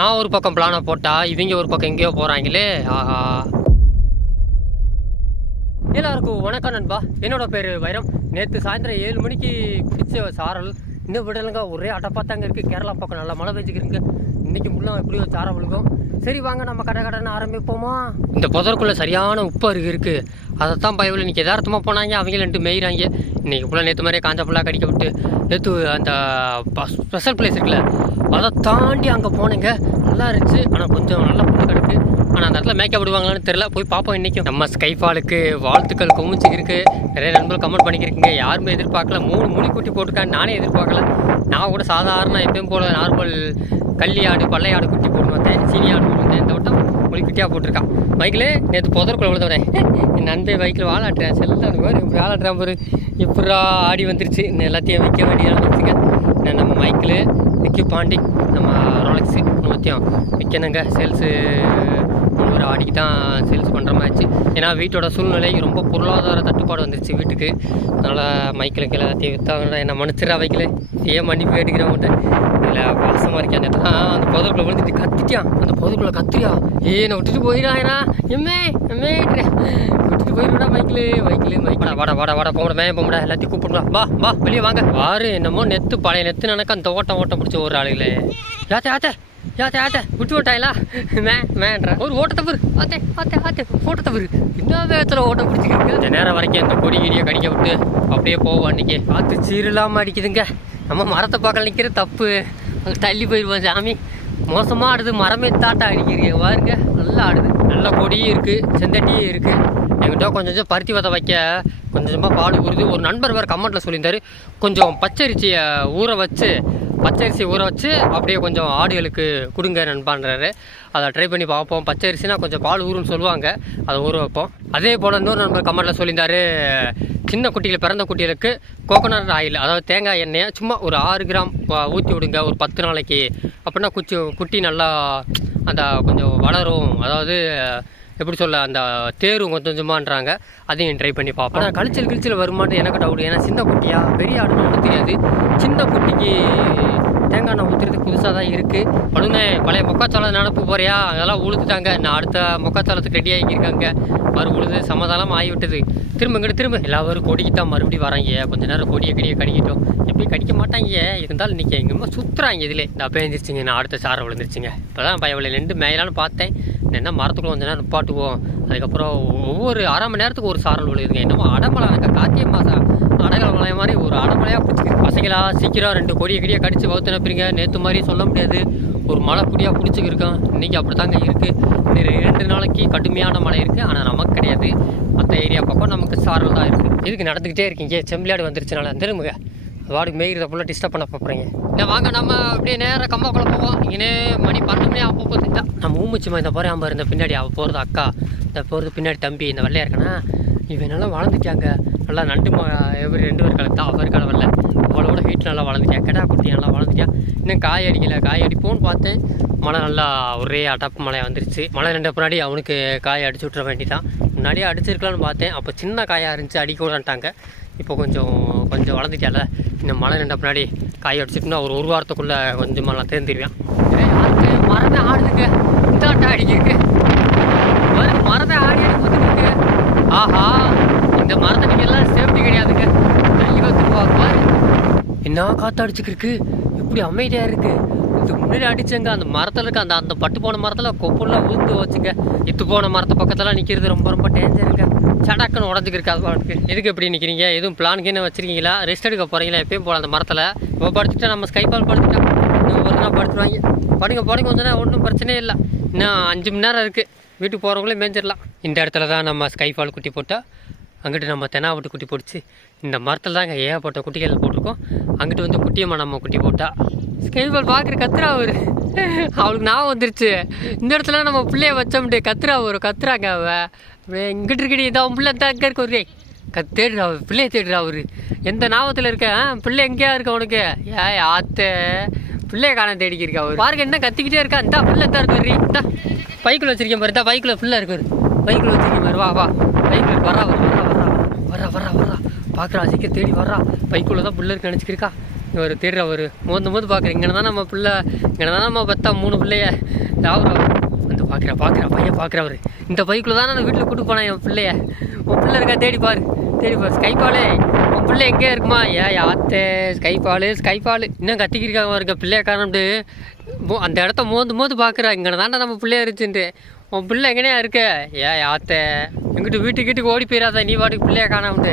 நான் ஒரு பக்கம் பிளானை போட்டா இவங்க ஒரு பக்கம் எங்கேயோ போகிறாங்களே ஆஹா. எல்லாருக்கும் வணக்கம் நண்பா. என்னோட பேர் வைரம். நேற்று சாயந்தரம் ஏழு மணிக்கு பிடிச்ச சாரல். இந்த விடலுங்க ஒரே அடப்பாத்தாங்க இருக்குது கேரளா பக்கம் நல்லா மழை பெஞ்சுக்கிறீங்க இன்னைக்கு முள்ளம் எப்படியோ சாரம் விழுகும்? சரி வாங்க நம்ம கடை கடைன்னு ஆரம்பிப்போமா? இந்த புதருக்குள்ள சரியான உப்பு அருகு இருக்கு. அதைத்தான் பயவில் இன்னைக்கு எதார்த்தமாக போனாங்க. அவங்க ரெண்டு மெய்கிறாங்க இன்னைக்கு ஃபுல்லாக நேற்று மாதிரியே காஞ்ச ஃபுல்லாக கடிக்க விட்டு நேற்று அந்த ஸ்பெஷல் பிளேஸ் இருக்குல்ல அதை தாண்டி அங்கே போனேங்க. நல்லா இருந்துச்சு. ஆனால் கொஞ்சம் நல்லா புண்ணு கிடக்கு. ஆனால் அந்த இடத்துல மேய்க்க விடுவாங்களான்னு தெரியல. போய் பார்ப்போம் இன்றைக்கும் நம்ம ஸ்கைஃபாலுக்கு வாழ்த்துக்கள் குமிச்சு நிறைய நண்பர்கள் கமெண்ட் பண்ணிக்கிறீங்க. யாருமே எதிர்பார்க்கல. மூணு முனிக்குட்டி போட்டிருக்காங்க. நானே எதிர்பார்க்கல. நான் கூட சாதாரண எப்பயும் போல நார்மல் கள்ளி ஆடு பள்ளை குட்டி போட்டு வந்தேன் சீனி ஆடு போட்டு வந்தேன் இந்த வட்டம் முனிக்குட்டியாக போட்டிருக்கான். பைக்கில் நேற்று புதற்குள்ள விழுந்தவனே. என் நண்பை பைக்கில் வாழாட்டுறேன். செல்ல பாரு இப்படி வாழாட்டுறான் பாரு. இப்படா ஆடி வந்துருச்சு. இந்த எல்லாத்தையும் விற்க வேண்டியதாக வச்சுங்க நம்ம மைக்கில் விக்கி பாண்டி நம்ம ரோலக்ஸு மத்தியம் விற்கணுங்க சேல்ஸு ஒரு ஆடிக்கு தான் சேல்ஸ் பண்ணுற மாதிரி ஏன்னா வீட்டோட சூழ்நிலை ரொம்ப பொருளாதார தட்டுப்பாடு வந்துருச்சு வீட்டுக்கு. அதனால் மைக்கில் கீழே எல்லாத்தையும் விற்றாங்க என்ன மன்னிச்சிடா வைக்கல ஏன் மன்னிப்பு கேட்டுக்கிறேன் உன்ட்ட இதில் பாசமாக இருக்கேன். அந்த தான் அந்த புதற்குள்ள விழுந்துட்டு கத்திட்டியான் அந்த புதற்குள்ள கத்திரியா ஏ நான் விட்டுட்டு போயிடாயிரா எம்மே எம்மே விட்டுட்டு போயிடுடா மைக்கில் மைக்கில் மைக்கில் வாடா வாடா வாடா போங்கடா மே போங்கடா. எல்லாத்தையும் கூப்பிடுடா வா வா வெளியே வாங்க. வாரு என்னமோ நெத்து பழைய நெத்து நினைக்க அந்த ஓட்டம் ஓட்டம் பிடிச்ச ஒரு ஆளுங்களே யாத்தே யாத்தே? யாத்தே யாத்தே விட்டு விட்டாங்களா மே மேன்ற. ஒரு ஓட்ட தவறு ஆத்தே ஆத்தே ஆத்தே ஓட்ட தவறு என்ன வேகத்தில் ஓட்டம் பிடிச்சிக்கிருக்கு இந்த நேரம் வரைக்கும் இந்த கொடி கிடியை கடிக்க விட்டு அப்படியே போவோம் அன்னைக்கு. காற்று சீரில்லாமல் அடிக்குதுங்க. நம்ம மரத்தை பார்க்க நிற்கிற தப்பு. அங்க தள்ளி போயிடுவோம் சாமி. மோசமாக ஆடுது மரமே தாட்டா அடிக்கிறீங்க பாருங்க. நல்லா ஆடுது. நல்ல கொடியும் இருக்குது செந்தட்டியும் இருக்குது என்கிட்ட கொஞ்சம் கொஞ்சம் பருத்தி வத வைக்க கொஞ்சம் கொஞ்சமாக பாடு ஊறுது. ஒரு நண்பர் வேறு கமெண்ட்டில் சொல்லியிருந்தாரு. கொஞ்சம் பச்சரிசியை ஊற வச்சு பச்சரிசி ஊற வச்சு அப்படியே கொஞ்சம் ஆடுகளுக்கு கொடுங்க நண்பான்றாரு. அதை ட்ரை பண்ணி பார்ப்போம். பச்சரிசினா கொஞ்சம் பால் ஊறுன்னு சொல்லுவாங்க. அதை ஊற வைப்போம். அதே போல் இன்னொரு நண்பர் கமெண்ட்டில் சொல்லியிருந்தாரு சின்ன குட்டிகள் பிறந்த குட்டிகளுக்கு கோகோனட் ஆயில் அதாவது தேங்காய் எண்ணெயை சும்மா ஒரு ஆறு கிராம் ஊற்றி விடுங்க ஒரு பத்து நாளைக்கு. அப்படின்னா குச்சி குட்டி நல்லா அந்த கொஞ்சம் வளரும். அதாவது எப்படி சொல்ல அந்த தேரும் கொஞ்சம் கொஞ்சமான்றாங்க. அதையும் ட்ரை பண்ணி பார்ப்போம். ஆனால் கழிச்சல் கிழிச்சல் வருமானு எனக்கு டவுட் ஏன்னா சின்ன குட்டியாக பெரிய ஆடுன்னு தெரியாது. சின்ன குட்டிக்கு தேங்காய் எண்ணெய் ஊற்றுறது புதுசாக தான் இருக்குது ஒழுங்கு பழைய மொக்காச்சோளம் நினப்பு போறியா? அதெல்லாம் உழுதுட்டாங்க. நான் அடுத்த மொக்காச்சோளத்துக்கு ரெடி ஆகியிருக்காங்க. மறு உழுது சமாதானம் ஆகிவிட்டது. திரும்ப இங்கிட்டு திரும்ப எல்லாரும் கொடிக்கு தான் மறுபடியும் வராங்க. கொஞ்ச நேரம் கொடியை கடியை கடிக்கிட்டோம். எப்படி கடிக்க மாட்டாங்க? இருந்தாலும் இன்றைக்கி எங்கேயுமே சுற்றுறாங்க இதில். இந்த அப்போ எழுந்திரிச்சிங்க நான் அடுத்த சாரை விழுந்துருச்சுங்க. இப்போ தான் பயவில் நின்று மேலான்னு பார்த்தேன். என்ன மரத்துக்குள்ள கொஞ்ச நேரம் நிப்பாட்டுவோம். அதுக்கப்புறம் ஒவ்வொரு அரை மணி நேரத்துக்கு ஒரு சாரல் விழுதுங்க என்னமோ அடமலை எனக்கு கார்த்திகை மாதம் அடகல மலை மாதிரி ஒரு அடமலையாக பிடிச்சிருக்கு. பசங்களா சீக்கிரம் ரெண்டு கொடியை கிடியை கடிச்சு வகுத்து நினைப்பீங்க நேற்று மாதிரி சொல்ல முடியாது. ஒரு மழை குடியாக பிடிச்சிக்கிருக்கோம். இன்றைக்கி அப்படி தாங்க இருக்குது இன்னும் ரெண்டு நாளைக்கு கடுமையான மழை இருக்குது ஆனால் நமக்கு கிடையாது. மற்ற ஏரியா பக்கம் நமக்கு சாரல் தான் இருக்குது இதுக்கு நடந்துக்கிட்டே இருக்கீங்க. செம்பிளாடு வந்துருச்சுனால திரும்புங்க வாடு மேய்கிறத ஃபுல்லாக டிஸ்டர்ப் பண்ண போகிறீங்க இல்லை வாங்க நம்ம அப்படியே நேராக கம்மாக்குள்ள போவோம். இங்கே மணி பன்னெண்டு மணி அப்போ போகுது. நம்ம ஊமிச்சுமா இந்த போகிற பாரு இந்த பின்னாடி அவள் போகிறது அக்கா. இந்த போகிறது பின்னாடி தம்பி இந்த வெள்ளையா இருக்கனா. இவன் வளர்ந்துட்டாங்க. நல்லா நண்டு எவ்வளோ ரெண்டு பேர் கலந்தா அவர் கலவரில் அவளோட வீட்டில் நல்லா வளர்ந்துட்டியா? கெடா குட்டி நல்லா வளர்ந்துட்டியா? இன்னும் காய் அடிக்கல காய் அடிப்போம்னு பார்த்தேன் மழை நல்லா ஒரே அடப்பு மழை வந்துருச்சு. மழை ரெண்டு முன்னாடி அவனுக்கு காய் அடிச்சு விட்ற வேண்டிதான். முன்னாடியே அடிச்சிருக்கலாம்னு பார்த்தேன். அப்போ சின்ன காயாக இருந்துச்சு அடிக்க விடான்ட்டாங்க இப்போ கொஞ்சம் கொஞ்சம் வளர்ந்துட்டால இன்னும் மழை ரெண்ட பின்னாடி காய் அடிச்சிட்டுனா ஒரு ஒரு வாரத்துக்குள்ளே கொஞ்சம் மழை தேர்ந்துருவேன். மரமே ஆடுதுங்க. இந்த அடிக்கிருக்கு மரத்தை ஆடி அடி வந்துருக்கு ஆஹா. இந்த மரத்தை எல்லாம் சேஃப்டி கிடையாதுங்க. தள்ளி வந்துருவாங்க என்ன காற்று அடிச்சுக்கிருக்கு இப்படி அமைதியாக இருக்கு. இது முன்னாடி அடிச்சங்க அந்த மரத்தில் இருக்க அந்த அந்த பட்டு போன மரத்தில் கொப்பெல்லாம் விழுந்து வச்சுங்க இத்து போன மரத்து பக்கத்தில் நிற்கிறது ரொம்ப ரொம்ப டேஞ்சருங்க சடக்குன்னு உடஞ்சிக்கிருக்கு அது பாட்டுக்கு. எதுக்கு எப்படி நிற்கிறீங்க எதுவும் பிளான் கீழே வச்சிருக்கீங்களா? ரெஸ்ட் எடுக்க போகிறீங்களா எப்பயும் போகலாம் அந்த மரத்தில்? இப்போ படுத்துட்டா நம்ம ஸ்கைபால் படுத்துட்டோம் இன்னும் ஒரு நாள் படுத்துருவாங்க படுங்க படுங்க கொஞ்ச நேரம் ஒன்றும் பிரச்சனையே இல்லை. இன்னும் அஞ்சு மணி நேரம் இருக்குது வீட்டுக்கு போகிறவங்களே மேஞ்சிடலாம் இந்த இடத்துல தான் நம்ம ஸ்கைஃபால் குட்டி போட்டால் அங்கிட்டு நம்ம தெனாவட்டு குட்டி போட்டுச்சு இந்த மரத்தில் தாங்க ஏகப்பட்ட குட்டிகள் போட்டிருக்கோம். அங்கிட்டு வந்து குட்டியம்மா நம்ம குட்டி போட்டா. ஸ்கைபால் பார்க்குற கத்துறா அவர். அவளுக்கு ஞாபகம் வந்துருச்சு. இந்த இடத்துல நம்ம பிள்ளைய வச்சோம்ட்டு கத்துறா ஒரு கத்துறாங்க அவ. இங்கிட்டு இருக்கடி இதான் பிள்ளை தான் அங்கே இருக்க ஒரே க தேடுறா அவர் பிள்ளைய தேடுறா அவர். எந்த ஞாபகத்தில் இருக்க? பிள்ளை எங்கேயா இருக்க உனக்கு? ஏ ஆத்த. பிள்ளைய காண தேடிக்கிருக்கா அவர். பாருங்க என்ன கத்திக்கிட்டே இருக்கா? இந்தா பிள்ளை தான் இருக்கு இந்தா. பைக்குள்ள வச்சிருக்கேன் பாரு இந்தா பைக்குள்ள பிள்ளை இருக்கு பைக்குள்ள வச்சிருக்கேன் பாரு வா வா. பைக்கில் வரா வரா வரா வரா பார்க்குறா சீக்கிரம் தேடி வர்றா. பைக்குள்ளே தான் பிள்ளை இருக்கு நினச்சிக்கிருக்கா ஒரு தேடுற ஒரு மோந்து மோந்து பார்க்குறேன் இங்கே தான் நம்ம பிள்ளை இங்கே தான் நம்ம பத்தா மூணு பிள்ளைய. ராவுரா வந்து பார்க்குறா பார்க்குறா பையன் பார்க்குறவர் இந்த பைக்குள்ளே தான் நான் வீட்டில் கூட்டு போனேன் என் பிள்ளைய. உன் பிள்ளை இருக்கா தேடி பாரு தேடி பாரு. ஸ்கைபாலே உன் பிள்ளை எங்கே இருக்குமா? ஏ ஆத்தே ஸ்கைபாலு ஸ்கைபாலு இன்னும் கத்திக்கிருக்காங்க இருக்க பிள்ளைய காரணம்ட்டு அந்த இடத்த மோந்து மோந்து பார்க்குறா இங்கே தாண்டா நம்ம பிள்ளைய இருந்துச்சுன்ட்டு. உன் பிள்ளை எங்கனையா இருக்க? ஏ ஆத்த எங்கிட்ட வீட்டுக்கு வீட்டுக்கு ஓடி போயிடாத நீ பாட்டுக்கு பிள்ளைய காணாமட்டு.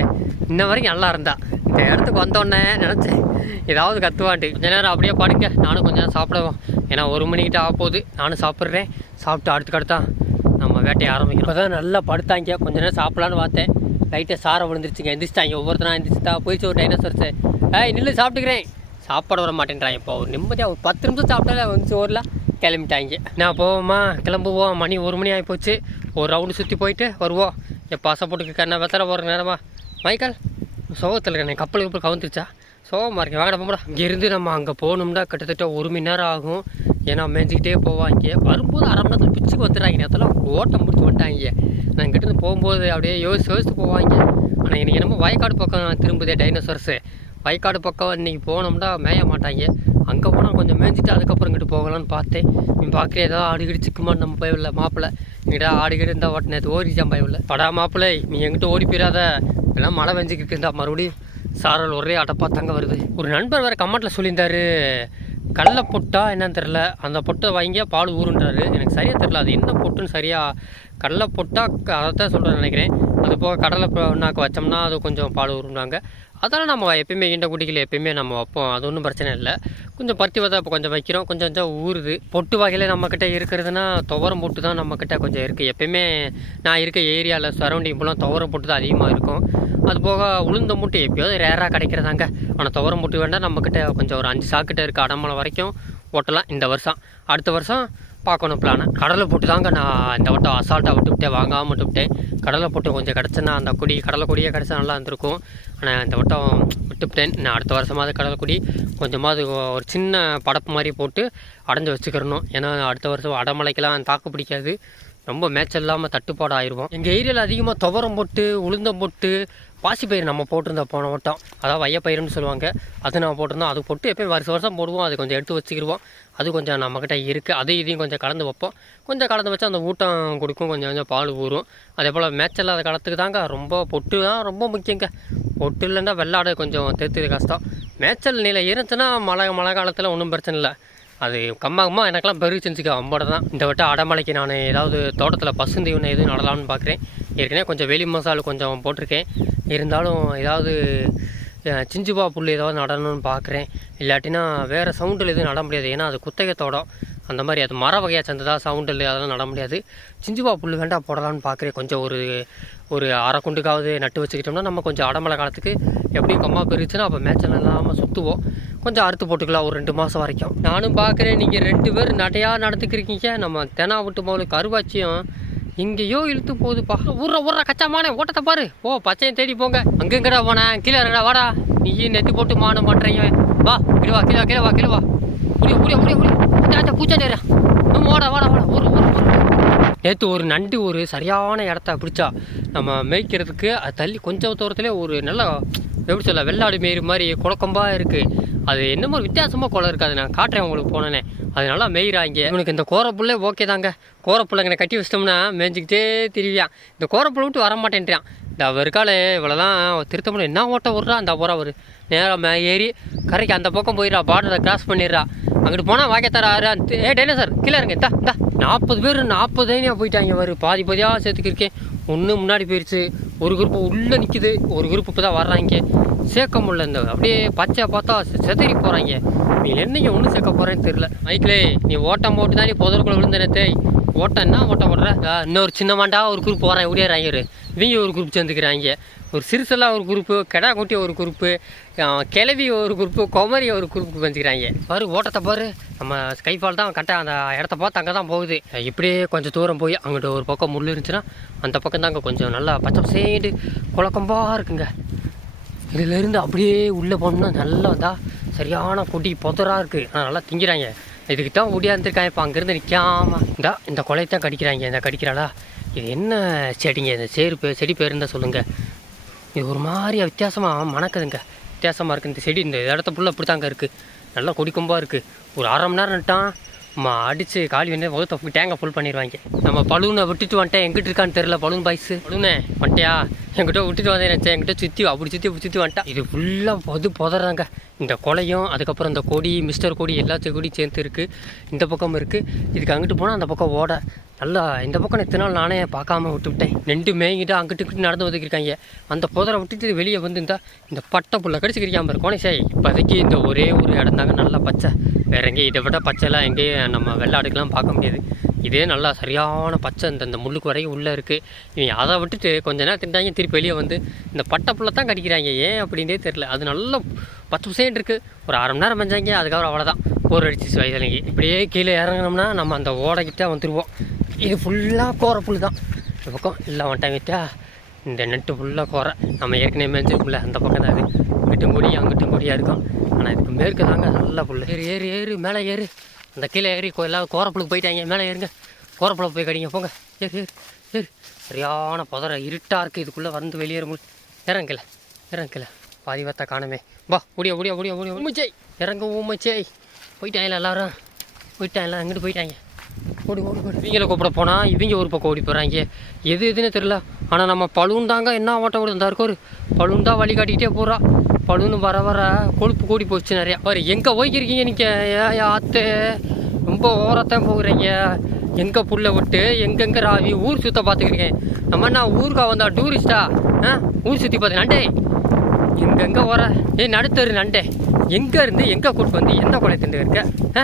இன்ன வரைக்கும் நல்லா இருந்தா. இந்த இடத்துக்கு வந்தோடனே நினச்சேன் ஏதாவது கத்துவான்ட்டு. கொஞ்ச நேரம் அப்படியே படுங்க. நானும் கொஞ்ச நேரம் சாப்பிடுவோம் ஏன்னா ஒரு மணிக்கிட்ட ஆக போகுது. நானும் சாப்பிட்றேன். சாப்பிட்டு அடுத்துக்கடுத்தான் நம்ம வேட்டையை ஆரம்பிக்கணும் இப்போ தான் நல்லா படுத்தாங்க. கொஞ்ச நேரம் சாப்பிடலான்னு பார்த்தேன். லைட்டாக சாரை விழுந்துருச்சுங்க. எந்திரிச்சிட்டாங்க. ஒவ்வொருத்தனா எந்திரிச்சிட்டா. போயிடுச்சு ஒரு டைனோசர்ஸு ஏய் நில்லு சாப்பிட்டுக்கிறேன். சாப்பாடு வர மாட்டேன்றாங்க. இப்போ ஒரு நிம்மதியாக ஒரு பத்து நிமிஷம் சாப்பிட்டாலே வந்து சோறில் கிளம்பிட்டாங்க. நான் போவோம்மா கிளம்புவோம் மணி ஒரு மணி ஆகிப்போச்சு ஒரு ரவுண்டு சுற்றி போயிட்டு வருவோம். என் பாசப்போட்டுக்கு கண்ணை வெத்தலை போகிற நேரமா? மைக்கேல் சோகத்தில் இருக்கேன். கப்பல் கப்பல் கவுந்துருச்சா? சோகமாக இருக்கேன். வாங்கடா போங்கடா. இங்கேருந்து நம்ம அங்கே போகணும்னா கிட்டத்தட்ட ஒரு மணி நேரம் ஆகும். ஏன்னா மேய்ஞ்சிக்கிட்டே போவாங்க. வரும்போது அரை மணி நேரத்தில் பிச்சுக்கு வந்துடுறாங்க. நேரத்தில் ஓட்டம் முடிச்சு வந்துட்டாங்க. நான் இங்கிட்டேருந்து போகும்போது அப்படியே யோசிச்சு யோசிச்சு போவாங்க. ஆனால் எனக்கு என்னமோ வயக்காடு பக்கம் திரும்புதே டைனோசர்ஸு வயக்காடு பக்கம் இன்றைக்கி போனோம்னா மேய மாட்டாங்க. அங்கே போனால் கொஞ்சம் மேய்ஞ்சிட்டு அதுக்கப்புறம் இங்கிட்டு போகலான்னு பார்த்தேன். நீ பார்க்குற ஏதோ ஆடுகிடி சிக்குமான்னு நம்ம பயவில்லை மாப்பிள்ளை இங்கிட்ட ஆடுகிடி இருந்தால் ஓட்டு நேற்று ஓடிச்சான் பயவில்லை படா மாப்பிள்ளை நீ எங்கிட்ட ஓடி போயிடாத. எல்லாம் மழை வெஞ்சிக்கிட்டு இருந்தா மறுபடியும் சாரல் ஒரே அடப்பா தங்க வருது. ஒரு நண்பர் வேறு கமெண்ட்டில் சொல்லியிருந்தாரு கடலை பொட்டா என்னன்னு தெரில அந்த பொட்டை வாங்கி பால் ஊறுன்றாரு. எனக்கு சரியாக தெரில அது என்ன பொட்டுன்னு சரியாக கடலை பொட்டா அதை தான் சொல்கிறேன் நினைக்கிறேன். அது போக கடலை நாக்கு வச்சோம்னா அது கொஞ்சம் பால் ஊருன்றாங்க அதெல்லாம் நம்ம எப்பயுமே கிண்ட குடிக்கல எப்பயுமே நம்ம வைப்போம். அது ஒன்றும் பிரச்சனை இல்லை. கொஞ்சம் பருத்தி வதா இப்போ கொஞ்சம் வைக்கிறோம். கொஞ்சம் கொஞ்சம் ஊறுது. பொட்டு வகையில் நம்மக்கிட்ட இருக்கிறதுனா துவரம் பொட்டு தான் நம்மக்கிட்ட கொஞ்சம் இருக்குது எப்பயுமே நான் இருக்க ஏரியாவில் சரௌண்டிங் ஃபுல்லாக துவரம் பொட்டு தான் அதிகமாக இருக்கும். அது போக உளுந்த மூட்டை எப்பயாவது ரேராக கிடைக்கிறதாங்க. ஆனால் துவரம் மூட்டை வேண்டாம் நம்மக்கிட்ட கொஞ்சம் ஒரு அஞ்சு சாக்கிட்ட இருக்குது அடமலை வரைக்கும் ஓட்டலாம். இந்த வருஷம். அடுத்த வருஷம் பார்க்கணும் பிளானை கடலை போட்டு தாங்க நான் இந்த வட்டம் அசால்ட்டாக விட்டு விட்டேன் வாங்காமல் விட்டுவிட்டேன். கடலை போட்டு கொஞ்சம் கிடச்சுன்னா அந்த குடி கடலை கொடியே கிடச்சா நல்லா இருந்திருக்கும். ஆனால் இந்த வட்டம் விட்டுவிட்டேன். நான் அடுத்த வருஷமாவது கடலை கொடி கொஞ்சமாவது ஒரு சின்ன படப்பு மாதிரி போட்டு அடைஞ்சு வச்சுக்கிறணும் ஏன்னா அடுத்த வருஷம் அடமலைக்கெல்லாம் தாக்கு பிடிக்காது. ரொம்ப மேட்ச் இல்லாமல் தட்டுப்பாடு ஆயிடுவோம் எங்கள் ஏரியாவில் அதிகமாக துவரம் போட்டு உளுந்தம் போட்டு பாசிப்பயிர் நம்ம போட்டிருந்தோம் போன வட்டம். அதாவது வையப்பயிர்னு சொல்லுவாங்க. அது நம்ம போட்டிருந்தோம். அது போட்டு எப்பயும் வருஷம் வருஷம் போடுவோம். அது கொஞ்சம் எடுத்து வச்சுக்கிடுவோம் அது கொஞ்சம் நம்மக்கிட்ட இருக்குது அது இதையும் கொஞ்சம் கலந்து வைப்போம். கொஞ்சம் கலந்து வச்சா அந்த ஊட்டம் கொடுக்கும். கொஞ்சம் கொஞ்சம் பால் ஊறும். அதே போல் மேட்ச் இல்லாத காலத்துக்கு தாங்க ரொம்ப பொட்டு தான் ரொம்ப முக்கியங்க. பொட்டு இல்லைன்னா வெள்ளாடு கொஞ்சம் தேத்துது கஷ்டம். மேய்ச்சல் நிலை இருந்துச்சுன்னா மழை மழை காலத்தில் ஒன்றும் பிரச்சனை இல்லை. அது கம்மா எனக்கெல்லாம் பெருகு செஞ்சுக்க. அம்போட தான் இந்த வட்டம் அடமலைக்கு நான் ஏதாவது தோட்டத்தில் பசுந்தி ஒன்று எதுவும் நடலாம்னு பார்க்குறேன் ஏற்கனவே கொஞ்சம் வெளி மசாலா கொஞ்சம் போட்டிருக்கேன். இருந்தாலும் ஏதாவது சிஞ்சுபா புல் ஏதாவது நடணும்னு பார்க்குறேன் இல்லாட்டினா வேறு சவுண்டில் எதுவும் நட முடியாது. ஏன்னா அது குத்தகை அந்த மாதிரி அது மர வகையாக சேர்ந்ததா சவுண்டில் அதெல்லாம் நட முடியாது. சிஞ்சுபா புல் வேண்டாம் போடலாம்னு பார்க்குறேன் கொஞ்சம் ஒரு ஒரு அரை குண்டுக்காவது நட்டு வச்சுக்கிட்டோம்னா நம்ம கொஞ்சம் அடமலை காலத்துக்கு எப்படியும் கம்மா பெருச்சுன்னா அப்போ மேய்ச்சல் இல்லாமல் சுற்றுவோம் கொஞ்சம் அறுத்து போட்டுக்கலாம் ஒரு ரெண்டு மாதம் வரைக்கும். நானும் பார்க்குறேன் நீங்கள் ரெண்டு பேர் நடையாக நடந்துக்கிருக்கீங்க. நம்ம தெனா விட்டு போகல கருவாச்சியும் எங்கேயோ இழுத்து போகுதுப்பா. ஊர்ற ஊர்ற கச்சாமானே ஓட்டத்தை பாரு. ஓ பச்சையும் தேடி போங்க. அங்கங்கடா போனேன் கீழே இருடா வாடா. நீ நெத்தி போட்டு மான மாட்டேறீங்க. வா கீழே வா கீழே வா கீழே வா கீழே வா. புரிய புரிய புரிய புரிய பூச்சா நேரா வாடா வாடா வாடா. ஊர் ஊர் ஊர் நேற்று ஒரு நண்டு ஒரு சரியான இடத்த பிடிச்சா. நம்ம மேய்க்கிறதுக்கு அது தள்ளி கொஞ்சம் தூரத்துலேயே ஒரு நல்ல எப்படி சொல்ல வெள்ளாடு மேய்ற மாதிரி குழக்கம்பாக இருக்குது அது என்னமோ வித்தியாசமாக குளம் இருக்குது. அது நான் காட்டுறேன் உங்களுக்கு போனேனே. அதனால மேயிறாங்க. இவனுக்கு இந்த கோரப்புள்ளே ஓகே தாங்க. கோரப்புள்ளைங்க கட்டி வச்சிட்டோம்னா மேய்ஞ்சிக்கிட்டே திரிவியான் இந்த கோரப்புள்ள விட்டு வர மாட்டேன்றான் இந்த அவருக்கால இவ்வளோதான் திருத்தமுடியும் என்ன ஓட்ட விட்றா அந்த போகிறா அவர்? நேராக ஏறி கரைக்கு அந்த பக்கம் போயிடா பார்டரை கிராஸ் பண்ணிடுறா. அங்கிட்டு போனால் வாக்கத்தார ஆறு அந்த ஏ சார்? கீழே இருங்க தா தா நாற்பது பேர் நாற்பது ஐனியா போயிட்டாங்க அவர் பாதி பாதியாக சேர்த்துக்கிருக்கேன் ஒன்று முன்னாடி போயிடுச்சு ஒரு குரூப் உள்ளே நிற்கிது ஒரு குரூப் இப்போ தான் வர்றாங்க சேர்க்க முடியல இந்த அப்படியே பச்சை பார்த்தா செதறி போகிறாங்க நீ என்னைக்கு ஒன்றும் சேர்க்க போகிறேன்னு தெரில மைக்கிலே நீ ஓட்டம் போட்டு தான் நீ புதற்குள்ள விழுந்த தேய் ஓட்டம் என்ன ஓட்டம் போடுற இன்னொரு சின்ன மாண்டா ஒரு குரூப் போகிறேன் ஓடியாராங்க ஒரு இவங்க ஒரு குரூப் சேர்ந்துக்கிறாங்க. ஒரு சிறுசெல்லாம் ஒரு குரூப்பு கெடா குட்டி ஒரு குரூப்பு கிளவி ஒரு குரூப்பு குமரி ஒரு குரூப்புக்கு வந்துக்கிறாங்க. பாரு ஓட்டத்தை பாரு. நம்ம ஸ்கைஃபால் தான் கரெக்டாக அந்த இடத்த பார்த்து அங்கே தான் போகுது இப்படியே கொஞ்சம் தூரம் போய் அங்கிட்ட ஒரு பக்கம் முள் இருந்துச்சுன்னா அந்த பக்கம் தாங்க கொஞ்சம் நல்லா பச்சை சேண்டு குழக்கம்பா இருக்குங்க. இதிலேருந்து அப்படியே உள்ளே போனோம்னா நல்லா தான் சரியான குட்டி புதராக இருக்குது ஆனால் நல்லா திங்கிறாங்க. இதுக்கு தான் ஓடியாந்துருக்கான் இப்போ அங்கேருந்து நிற்காம இந்தா இந்த கொலையை தான் கடிக்கிறாங்க. இந்த கடிக்கிறாளா? இது என்ன செடிங்க? இந்த சேரு பே செடி பேர் இருந்தால் சொல்லுங்கள் இது ஒரு மாதிரி வித்தியாசமாக மணக்குதுங்க. வித்தியாசமாக இருக்குது இந்த செடி இந்த இடத்த ஃபுல்லாக அப்படி தாங்க இருக்குது நல்லா கொடி இருக்குது ஒரு அரை மணி நேரம் நட்டான் அடித்து காலி வந்து வகுத்த டேங்கை ஃபுல் பண்ணிடுவாங்க நம்ம பலூனை விட்டுட்டு வந்துட்டேன் எங்கிட்டு இருக்கான்னு தெரில பலூன் பாய்ஸ் பலூனே வந்துட்டியா? என்கிட்ட விட்டுட்டு வந்தேன் நினச்சேன். என்கிட்ட சுற்றி அப்படி சுற்றி அப்படி சுற்றி வந்துட்டான் இது ஃபுல்லாக பொது புதறாங்க இந்த கொலையும் அதுக்கப்புறம் இந்த கொடி மிஸ்டர் கொடி எல்லாத்தையும் கொடியும் சேர்ந்து இருக்குது இந்த பக்கம் இருக்குது இதுக்கு அங்கிட்டு போனால் அந்த பக்கம் ஓட. நல்லா இந்த பக்கம் இத்தனை நாள் நானே பார்க்காம விட்டு விட்டேன் மேய்கிட்டு அங்கிட்டு இங்கிட்டு நடந்து வந்துக்கிருக்காங்க அந்த புதரை விட்டுட்டு வெளியே வந்து இந்த இந்த பட்டை புல்லை கடிச்சிக்கிறியாம இருக்கும் சே இப்போதைக்கு இந்த ஒரே ஒரு இடம் தாங்க நல்லா பச்சை. வேற எங்கேயும் இதை விட பச்சைலாம் எங்கேயும் நம்ம வெள்ளாடுக்கெல்லாம் பார்க்க முடியாது. இதே நல்லா சரியான பச்சை இந்த இந்த முள்ளுக்கு வரைக்கும் உள்ளே இருக்குது இவங்க அதை விட்டுட்டு கொஞ்ச நேரம் திண்டாங்க திருப்பி வெளியே வந்து இந்த பட்டை புல்லை தான் கடிக்கிறாங்க. ஏன் அப்படின்னே தெரில அது நல்லா பத்து பர்சன்ட் இருக்குது ஒரு அரை மணி நேரம் பஞ்சாங்க அதுக்கப்புறம் அவ்வளோதான் போர் அடிச்சு வயதிலங்கி. இப்படியே கீழே இறங்கினோம்னா நம்ம அந்த ஓடைக்கிட்டே வந்துடுவோம் இது ஃபுல்லாக கோர புல் தான். இந்த பக்கம் இல்லை வந்துட்டாங்கிட்டா இந்த நெட்டு ஃபுல்லாக கோர. நம்ம ஏற்கனவே மேய்ச்சிருக்கும்ல அந்த பக்கம் தான் அது இங்கிட்டும் கூடியும் அங்கிட்டும் கூடியாக இருக்கும். ஆனால் இதுக்கு மேற்கு தாங்க நல்ல புல் ஏறு ஏறு ஏறு மேலே ஏறு. அந்த கீழே ஏறி கோ- எல்லாம் கோரப்புழுக்கு போயிட்டாங்க. மேலே ஏறுங்க. கோரப்புழு போய் கடிங்க. போங்க. ஏறு ஏறு ஏறு. சரியான புதற. இருட்டாக இருக்குது இதுக்குள்ளே வந்து வெளியேற முடியும் இறங்கல. இறங்கல. பாதி வத்த காணுமே. வா முடிய முடிய முடிய முடிய உமைச்சை இறங்க உமைச்சை போயிட்டாங்களா எல்லாரும். போயிட்டாங்களா அங்கிட்டு போயிட்டாங்க. ஓடி ஓடி ஓடி. இவங்கள கூப்பிட போனால் இவங்க ஒரு பக்கம் ஓடி போகிறாங்க எது எதுன்னு தெரில ஆனால் நம்ம பலூன் தாங்க என்ன ஓட்ட ஓடி இருந்தா இருக்கோ பலூன் தான் வழி காட்டிக்கிட்டே போகிறா பலூன் வர வர கொழுப்பு கூடி போச்சு நிறையா. பாரு எங்கே போய்க்கிருக்கீங்க நீங்கள் ஏ ஆத்து. ரொம்ப ஓரத்தான் போகிறீங்க. எங்கே புல்லை விட்டு எங்கெங்கே ராவி ஊர் சுற்ற பார்த்துக்கிறீங்க நம்ம என்ன ஊருக்கா வந்தா டூரிஸ்டா ஆ? ஊர் சுற்றி பார்த்து நண்டே. எங்கெங்கே ஓர ஏ நடுத்தரு நண்டே. எங்கே இருந்து எங்கே கூட்டு வந்து எந்த கொலை இருக்க? ஆ?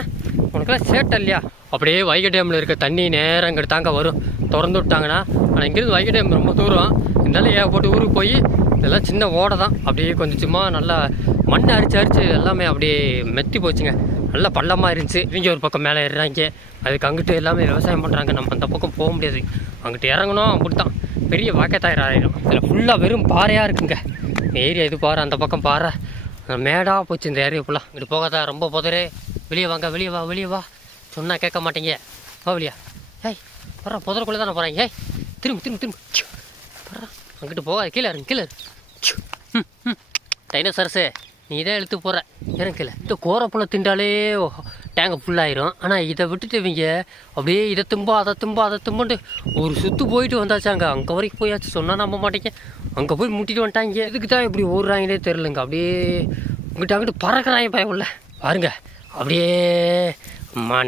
உனக்குலாம் சேட்டை இல்லையா? அப்படியே வைகை டேமில் இருக்க தண்ணி நேரம் இங்கிட்டு தாங்க வரும். திறந்து விட்டாங்கன்னா ஆனால் இங்கேருந்து வைகை டேம் ரொம்ப தூரம். இருந்தாலும் ஏகப்பட்டு ஊருக்கு போய் இதெல்லாம் சின்ன ஓடை தான். அப்படியே கொஞ்சம் சும்மா நல்லா மண் அரிச்சு அரிச்சு எல்லாமே அப்படியே மெத்தி போச்சுங்க. நல்லா பள்ளமாக இருந்துச்சு. இவங்க ஒரு பக்கம் மேலே ஏறுறாங்க. அதுக்கு அங்கிட்டு எல்லாமே விவசாயம் பண்ணுறாங்க நம்ம அந்த பக்கம் போக முடியாது. அங்கிட்டு இறங்கணும். அப்படி தான் பெரிய வாக்கத்தாயிரம் ஆயிடும். இதில் ஃபுல்லாக வெறும் பாறையாக இருக்குங்க. ஏரியா இது பாறை அந்த பக்கம் பாறை. மேடாக போச்சு இந்த ஏரியா ஃபுல்லாக இங்கிட்டு போகாதா. ரொம்ப புதரே. வெளியே வாங்க வெளியே வா வெளியே வா. சொன்னால் கேட்க மாட்டீங்க. வா வெளியா. ஏய் வர்றா. புதரக்குள்ளே தானே போகிறாங்க ஏய் திரும்ப திரும்ப திரும்ப. வர்றா. அங்கிட்டு போகாது. கீழே இருங்க கீழே ச்சீ. டைனோசரஸு நீ தான் இழுத்து போகிற இறங்கல இந்த கோரப்புள்ள திண்டாலே டேங்கை ஃபுல்லாயிரும் ஆனால் இதை விட்டுட்டு இவங்க அப்படியே இதை தும்பா அதை தும்பா அதை தும்புன்ட்டு ஒரு சுற்று போயிட்டு வந்தாச்சாங்க. அங்கே வரைக்கும் போயாச்சு. சொன்னால் நம்ப மாட்டேங்க. அங்கே போய் முட்டிட்டு வந்துட்டாங்க. இதுக்கு தான் இப்படி ஓடுறாங்களே தெரிலங்க அப்படியே இங்கிட்ட அங்கிட்டு பறக்கிறாங்க பயம் உள்ள பாருங்க. அப்படியே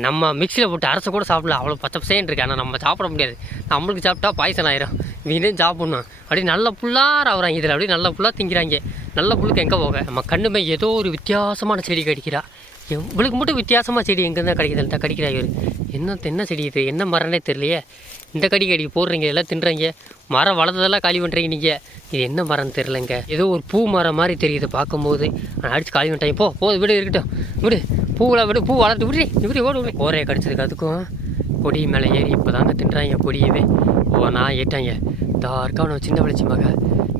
நம்ம மிக்சியில் போட்டு அரைச்ச கூட சாப்பிடலாம் அவ்வளோ பச்சை பசேன்னு இருக்கு. ஆனால் நம்ம சாப்பிட முடியாது. நம்மளுக்கு சாப்பிட்டா பாய்சன் ஆயிரும். வீணே சாப்பிடணும். அப்படியே நல்ல புள்ளார் ஆகுறாங்க இதில். அப்படியே நல்ல புல்லாக திங்கிறாங்க. நல்ல புள்ளுக்கு எங்கே போக? நம்ம கண்ணுமே ஏதோ ஒரு வித்தியாசமான செடி கடிக்கிறா இவளுக்கு மட்டும் வித்தியாசமாக செடி எங்கேருந்து கிடைக்குதுன்ட்டா கடிக்கிறா இவர். என்ன என்ன செடி இது? என்ன மரம்னே தெரியலையே. இந்த கடி கடி போடுறீங்க எல்லாம் தின்றீங்க மரம் வளர்ந்ததெல்லாம் காலி பண்ணுறீங்க நீங்கள் இது என்ன மரம்னு தெரிலங்க ஏதோ ஒரு பூ மரம் மாதிரி தெரியுது பார்க்கும்போது. நான் அடித்து காலி பண்ணிட்டாங்க போ போது விடு இருக்கட்டும். விடு. பூவெல்லாம் விடு. பூ வளர்த்து விடு. இப்படி ஓடு விடு ஓரையை கடிச்சதுக்கு அதுக்கும் கொடி மேலே ஏறி இப்போ தாங்க தின்றாங்க கொடியவே ஓ நான் ஏட்டாங்க தா இருக்கா சின்ன வளர்ச்சி மக.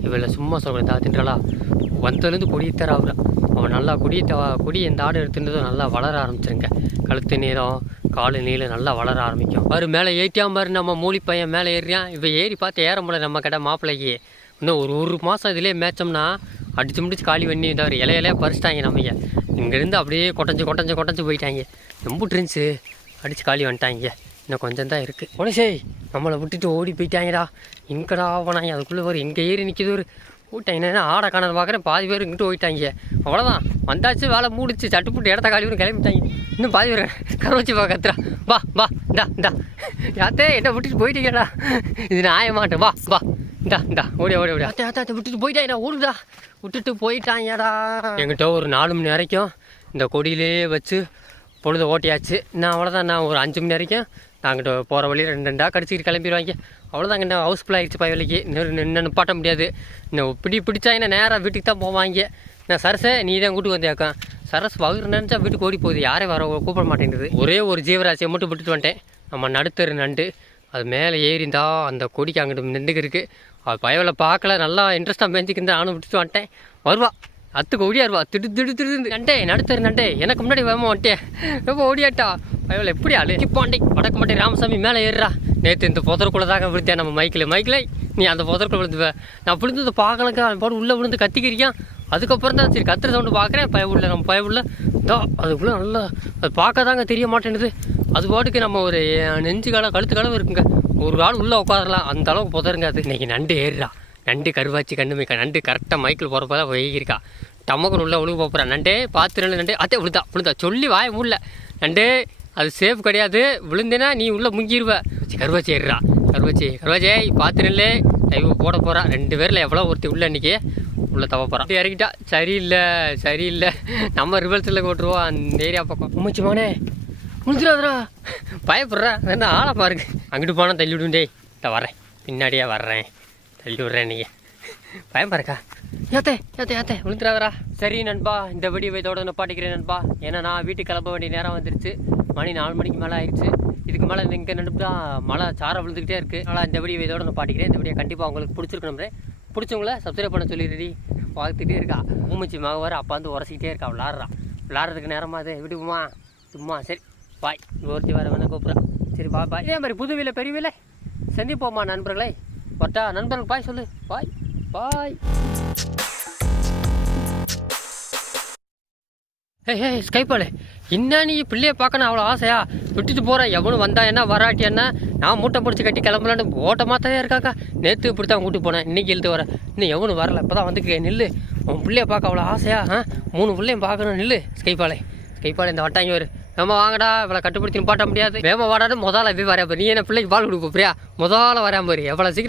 இவளை சும்மா சொல்கிறேன் தா தின்றலா வந்ததுலேருந்து கொடியை தர ஆகுறான் அவன் நல்லா கொடி குடி இந்த ஆடு எடுத்துனதும் நல்லா வளர ஆரம்பிச்சிருங்க. கழுத்து நீளம் காலு நீளம் நல்லா வளர ஆரம்பிக்கும். அவர் மேலே ஏற்றியாம பாரு நம்ம மூலி பையன் மேலே ஏறியான் இவன் ஏறி பார்த்து ஏற முடியல நம்ம கடை மாப்பிள்ளைக்கு. இன்னும் ஒரு ஒரு மாதம் இதிலே மேய்ச்சோம்னா அடித்து முடிச்சு காலி பண்ணி இதாக இலைய பறிச்சிட்டாங்க நம்ம இங்கேருந்து அப்படியே கொட்டஞ்சு கொட்டஞ்சு கொட்டஞ்சு போயிட்டாங்க. ரொம்ப இருந்துச்சு அடித்து காலி வந்துட்டாங்க இன்னும் கொஞ்சம் தான் இருக்குது உனசே நம்மளை விட்டுட்டு ஓடி போயிட்டாங்கடா. எங்கடா போனாங்க அதுக்குள்ளே ஒரு எங்கே ஏறி நிற்கிது ஒரு போயிட்டாங்க என்ன ஆடை காணது பார்க்குறேன். பாதி பேர் இங்கிட்டு போயிட்டாங்க. அவ்வளோதான் வந்தாச்சு வேலை மூடிச்சு சட்டுப்புட்டு இடத்த காலி பண்ணி கிளம்பிட்டாங்க. இன்னும் பாதி பேர் கரோச்சி பா கத்துறா. வா வா இந்தா இந்தா. யாத்தே என்ன விட்டுட்டு போயிட்டீங்கடா. இது நியாயமாட்டேன் வா வா. இந்தா இந்தா. ஓடி ஓடி ஓடி. அத்தை அத்தை விட்டுட்டு போயிட்டாங்கடா ஓடுடா விட்டுட்டு போயிட்டாங்கடா. என்கிட்ட ஒரு நாலு மணி வரைக்கும் இந்த கொடியிலே வச்சு பொழுது ஓட்டியாச்சு. நான் அவ்வளோதான் நான் ஒரு அஞ்சு மணி வரைக்கும் நாங்கிட்ட போகிற வழியில் ரெண்டு ரெண்டாக கடிச்சிக்கிட்டு கிளம்பிடுவாங்க. அவ்வளோதாங்க என்ன ஹவுஸ்ஃபுல் ஆகிடுச்சு பய நின்று இன்னும் இன்னும் நிப்பாட்ட முடியாது. இன்னும் பிடி பிடிச்சா என்ன நேராக வீட்டுக்கு தான் போவாங்க. நான் சரசை நீ தான் கூட்டு வந்தியாக்கா சரஸ் வகுர் நினச்சா வீட்டுக்கு ஓடி போகுது. யாரையும் வர கூப்பிட மாட்டேங்குது. ஒரே ஒரு ஜீவராசியை மட்டும் விட்டுட்டு வந்துட்டேன். நம்ம நடுத்தரு நண்டு. அது மேலே ஏறிந்தா அந்த கொடிக்கு அங்கிட்டு நின்றுக்கு அது பயவில் பார்க்கல. நல்லா இன்ட்ரெஸ்ட்டாக மேய்ச்சிக்கிட்டு நானும் விட்டுட்டு வந்துட்டேன். வருவா. அத்துக்கு ஓடியாருவா. திடு திடு திடு நண்டே நடுத்தரு நண்டே எனக்கு முன்னாடி வேமா வந்துட்டேன் ரொம்ப ஓடியாட்டா. பயவில் எப்படி ஆளு? பாண்டி வடக்கு மாட்டே ராமசாமி மேலே ஏறுறா. நேற்று இந்த புதருக்குள்ளே தாங்க விழுத்தேன் நம்ம மைக்கில் மைக்கில் நீ அந்த புதருக்குள்ள விழுந்துவ. நான் விழுந்தது பார்க்கலங்க. அவன் பாடு உள்ளே விழுந்து கத்திக்கிறியான் அதுக்கப்புறம் தான் சரி கத்துற சவுண்டு பார்க்குறேன். பயவுள்ள நம்ம பயவுள்ள தோ அதுக்குள்ளே நல்லா அது பார்க்க தாங்க தெரிய மாட்டேங்குது அது பாட்டுக்கு நம்ம ஒரு நெஞ்சு காலம் கழுத்து காலம் இருக்குங்க. ஒரு கால் உள்ளே உட்காரலாம். அந்த அளவுக்கு புதருங்க. அது இன்றைக்கி நண்டு ஏறுறா. நண்டு கருவாச்சி கண்ணு மிக்க நண்டு கரெக்டாக மைக்கில் போகிறப்ப தான் வெயிஇருக்கா டம்மக்கன் உள்ள உழுவு போகிறா நண்டே பார்த்து நல்ல நண்டே. அத்தே விழுதா விழுதா சொல்லி வாய முடியல நண்டே அது சேஃப் கிடையாது. விழுந்தேன்னா நீ உள்ளே முங்கிடுவ கருவாச்சி ஏறுறா. கருவாச்சி கருவாச்சே பார்த்து நெல்லு. டைவ் போட போகிறா ரெண்டு பேரில் எவ்வளோ ஒருத்தி உள்ள இன்றைக்கி உள்ள தவ போகிறான் இறக்கிட்டா சரியில்லை சரியில்லை. நம்ம ரிவல்ஸில் போட்டுருவோம். அந்த ஏரியா பக்கம். உமைச்சு மகனே. முடிஞ்சிடாதரா பயப்படுறா. என்ன ஆளை பாருங்க. அங்கிட்டு போனால் தள்ளி விடுண்டே டேய். இந்த வரேன். பின்னாடியே வர்றேன். தள்ளி விட்றேன் நீங்கள் பயம் பாருக்கா. ஏத்தே ஏத்தே ஏத்தே விழுந்துடாதரா சரி நண்பா இந்த வீடியோ இதோட நிப்பாட்டிக்கிறேன் நண்பா. ஏன்னா நான் வீட்டுக்கு கிளம்ப வேண்டிய நேரம் வந்துருச்சு. மணி நாலு மணிக்கு மேலே ஆயிடுச்சு. இதுக்கு மேலே இங்கே நடுப்புட்டா மழை சாரம் விழுந்துக்கிட்டே இருக்குது அதனால் இந்த வீடியோ இதோட நிப்பாட்டிக்கிறேன். இந்த வீடியோ கண்டிப்பாக உங்களுக்கு பிடிச்சிருக்கணும் பிடிச்சவங்கள சப்ஸ்கிரைப் பண்ண சொல்லிடுடி பார்த்துட்டே இருக்கா. ஊமச்சி மக வர அப்பா வந்து உரசிக்கிட்டே இருக்கா. விளாட்றா. விளாட்றதுக்கு நேரமா அது. விடுமா சும்மா சரி. பாய். ஒருத்தி வர வேணா கூப்பிட்றா. சரி பாய் பாய் இதே மாதிரி புது வீல பெரிய வீல சந்திப்போம்மா நண்பர்களே? பட்டா நண்பர்கள் பாய் சொல்லு. பாய் பாய். ஏய் ஏய் ஸ்கைப்பாளு என்ன நீ பிள்ளைய பார்க்கணும் அவ்வளோ ஆசையா? விட்டுட்டு போகிறேன் எவனும் வந்தா என்ன வராட்டி என்ன? நான் மூட்டை பிடிச்சி கட்டி கிளம்பலான்னு ஓட்டமாக தான் இருக்காக்கா? நேற்று இப்படி தான் கூட்டு போனேன் இன்னைக்கு எழுத்து வரேன் இன்னும் எவனும் வரல இப்போ தான் வந்துருக்கேன் நில்லு. உன் பிள்ளைய பார்க்க அவ்வளோ ஆசையா ஆ? மூணு பிள்ளையும் பார்க்கணும் நில்லு ஸ்கைப்பாளே. ஸ்கைப்பாளே இந்த வட்டாங்க வரு வேமா வாங்கடா இவ்வளோ கட்டுப்படுத்தி நிப்பாட்ட முடியாது. வேம வாடான்னு முதல்ல போய் வரையா நீ என்ன பிள்ளைக்கு பால் கொடுப்போம் பிரியா முதல்ல வரேன் பாரு எவ்வளோ சீக்கிரம்